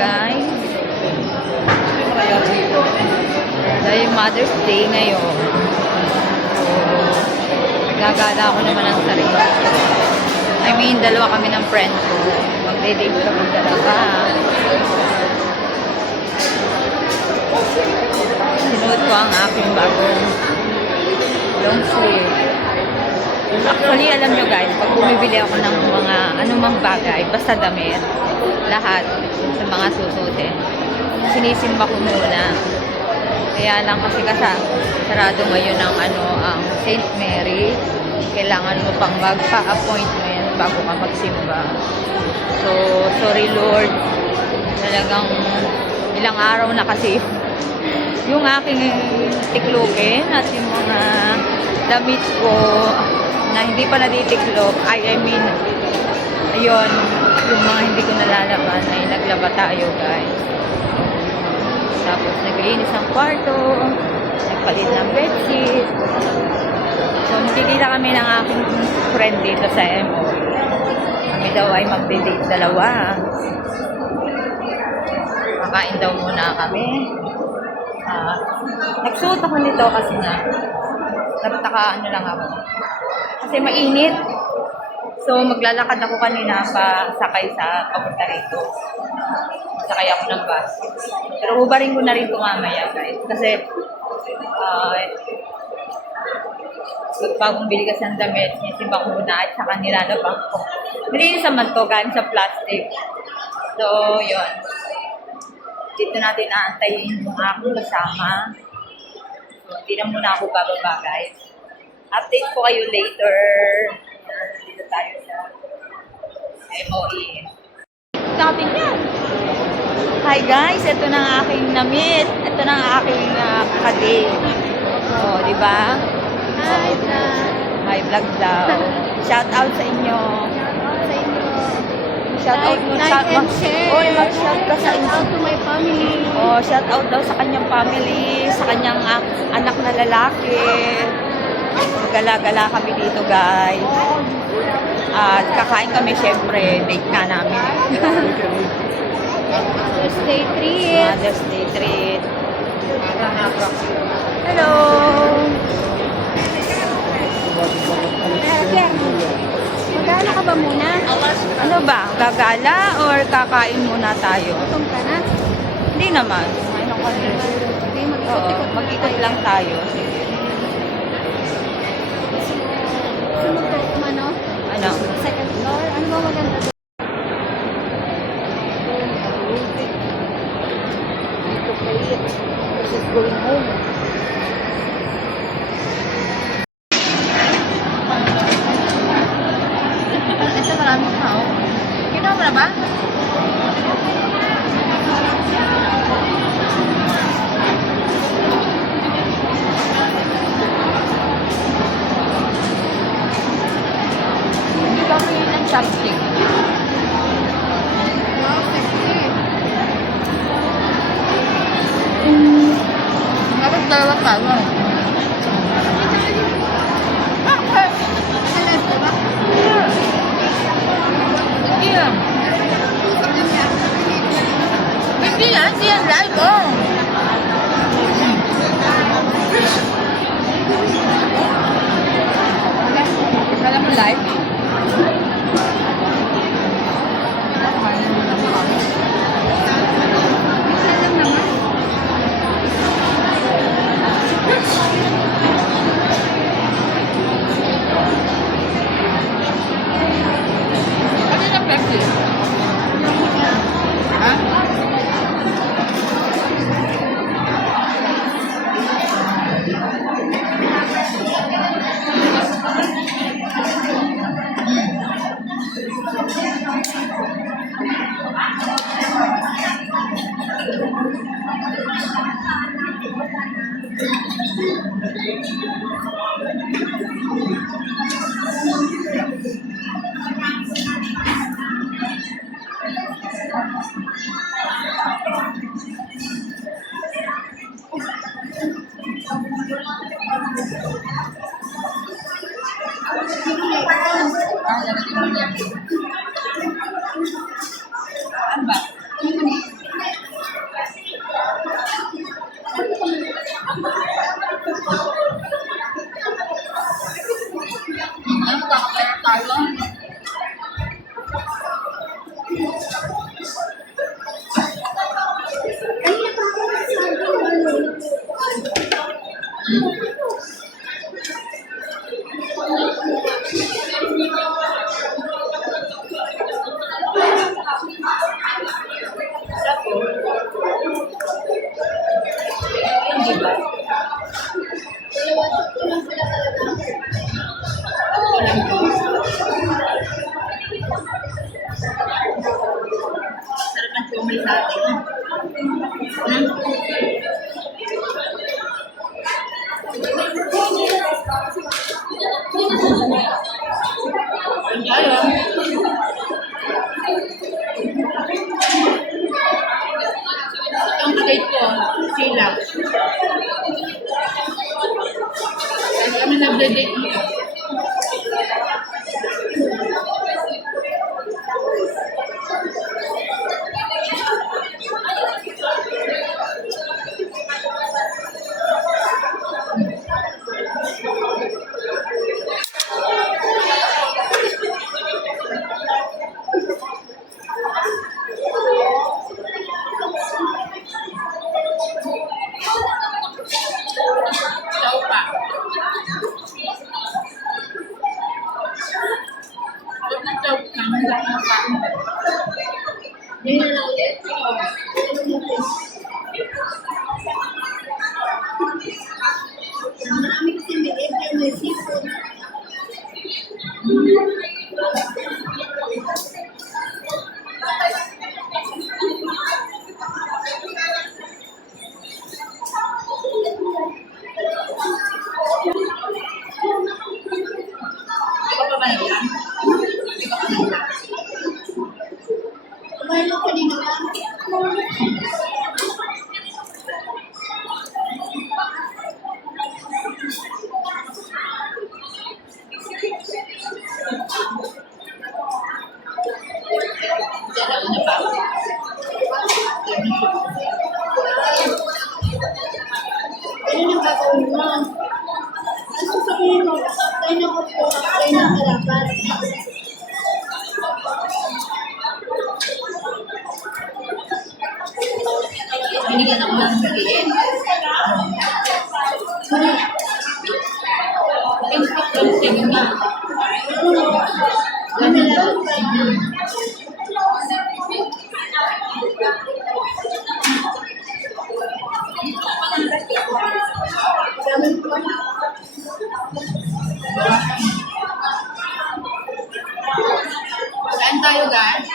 guys. Dahil Mother's Day ngayon. So, gagala ako naman ang sarili. I mean, dalawa kami ng friend ko. Magde-date kami dalawa. Sinuot ko ang aking bagong long sleeve. Actually, alam nyo guys, pag bumibili ako ng mga anumang bagay, basta damit, lahat sa mga susutin, sinisimba ko muna. Kaya lang kasi sarado ngayon ang ang St. Mary. Kailangan mo pang magpa-appointment bago ka magsimba. So, sorry Lord. Talagang ilang araw na kasi yung aking tiklukin at yung mga damit ko na hindi pa natitiklop. I mean, ayun, yung mga hindi ko nalalaban ay naglaba tayo guys. Tapos naglinis ang kwarto, nagpalit ng bedsheet. So, nakikita kami ng aking friend dito sa MO. Kami daw ay mag-date dalawa. Makain daw muna kami. Nagsuot ako nito kasi nagtaka lang ako. Kasi mainit. So, maglalakad ako kanina pa sakay sa papunta rito. Sakay ako ng bus. Pero ubarin ko na rin ito mamaya guys. Kasi bagong bili kasi ng damit, sisimba ko muna at saka nilalabang ko. Malinis naman to, galing sa plastic. So, yun. Dito natin aantayin yung aking kasama. So, hindi na muna ako bababa guys. Update ko kayo later. Dito tayo sa MOE. Sabi niya. Hi guys, ito na ang aking namit. Ito na ang aking kadate. Oh, di ba? Hi, vlog. My vlog daw. Shout out sa inyo. Shout out mo. Like and share. Oh, mag-shout ka sa Shout out to my family. Oh, shout out daw sa kanyang family, sa kanyang anak na lalaki. Gala-gala kami dito, guys. At kakain kami, syempre. Date na namin. Mother's Day treat. Mother's Day treat. Hello! Magkano ka ba muna? Ano ba? Gagala or kakain muna tayo? Gutom ka na? Hindi naman. Ano kami? Okay, Oo, mag-ikot lang tayo. Sige. Sunod ka ano? Ano? Second floor? Ano ba maganda doon? She's going home. Ito maraming tao. Ginawa mo na ba? Hindi kami ng chopstick. Wow, sexy. Dapat dalawa tayo. Bakit? Naka-live ka ba? Hindi yan. Usap din niya. Hindi yan. Hindi yan live. Oh. Alam mo live? Alam naman. Ano yung Pepsi? Ha? Sarap ang siomay sa atin. Hmm? Ayun. Ang date ko, sila. Kaya kami nag-date mo. Ikaw pa. Huwag na ikaw pa. Malaki na pa. Hindi na lang ulit. Marami kasi may egg and may seafood. Ikaw pa ba yan? Kumain lang kanina ka. Dalawa na pa. Ano yung gagawin mo? Ano sabihin mo? Kain ako po. Kain ang kalaban. Binigyan ako ng sabihin. Impact lang sige nga. Ano lang? Saan tayo, guys?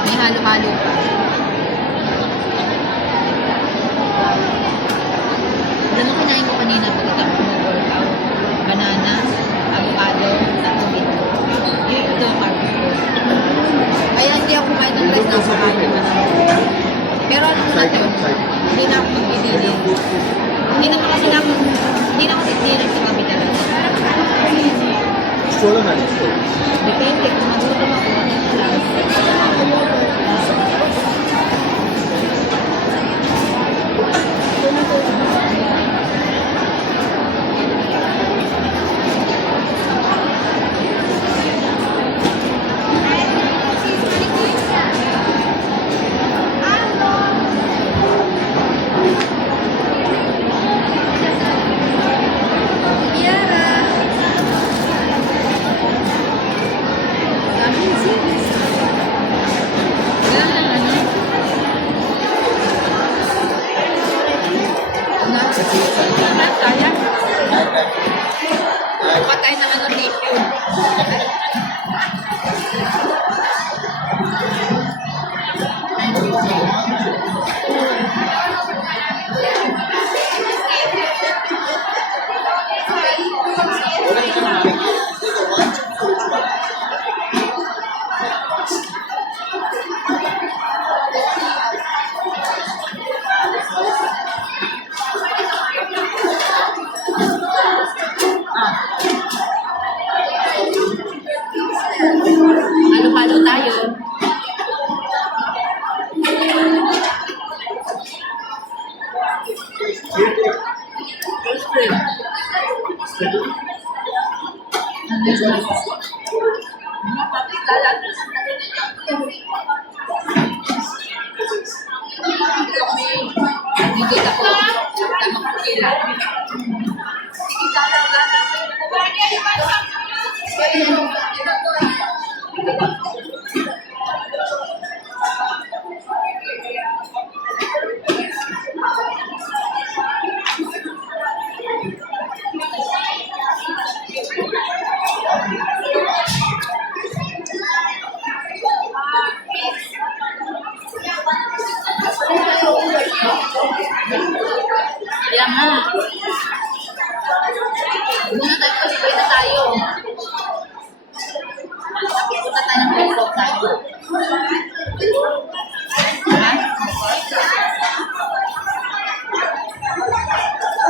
May halo-halo pa. Alam mo, kinain ko kanina pagkatapos mag-workout. Banana, avocado, tapos ito. Yun ito, carbo ko. Kaya hindi ako kumain ng rice na avocado. Pero ano na ito, hindi na ako magpipili. Hindi na kasi na ako, hindi na ako pipili sa gabi talaga. Solo na rin. Depende kung magutom ako. Daming series.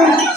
Hindi